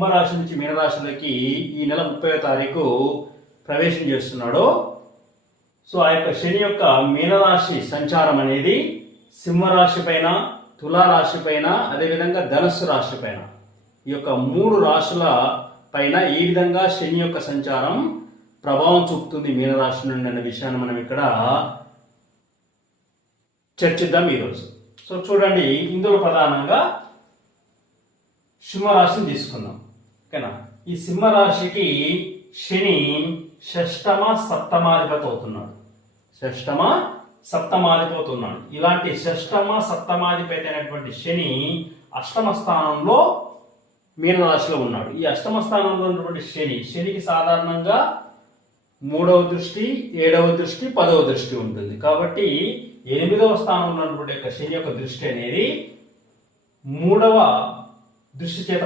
కుంభరాశి నుంచి మీనరాశిలోకి ఈ నెల 30వ తారీఖు ప్రవేశం చేస్తున్నాడో, సో ఆ యొక్క శని యొక్క మీనరాశి సంచారం అనేది సింహరాశి పైన, తులారాశి పైన, అదేవిధంగా ధనుస్సు రాశి పైన, ఈ యొక్క 3 రాశుల పైన ఏ విధంగా శని యొక్క సంచారం ప్రభావం చూపుతుంది మీనరాశి నుండి అనే విషయాన్ని మనం ఇక్కడ చర్చిద్దాం ఈరోజు. సో చూడండి, ఇందులో ప్రధానంగా సింహరాశిని తీసుకుందాం. ఓకేనా? ఈ సింహరాశికి శని షష్టమ సప్తమాధిపతి అవుతున్నాడు. షష్టమ సప్తమాధిపతి అవుతున్నాడు. ఇలాంటి షష్టమ సప్తమాధిపతి అయినటువంటి శని అష్టమ స్థానంలో మీనరాశిలో ఉన్నాడు. ఈ అష్టమ స్థానంలో ఉన్నటువంటి శనికి సాధారణంగా 3వ దృష్టి, 7వ దృష్టి, 10వ దృష్టి ఉంటుంది. కాబట్టి 8వ స్థానంలో ఉన్నటువంటి శని యొక్క దృష్టి అనేది 3వ దృష్టి చేత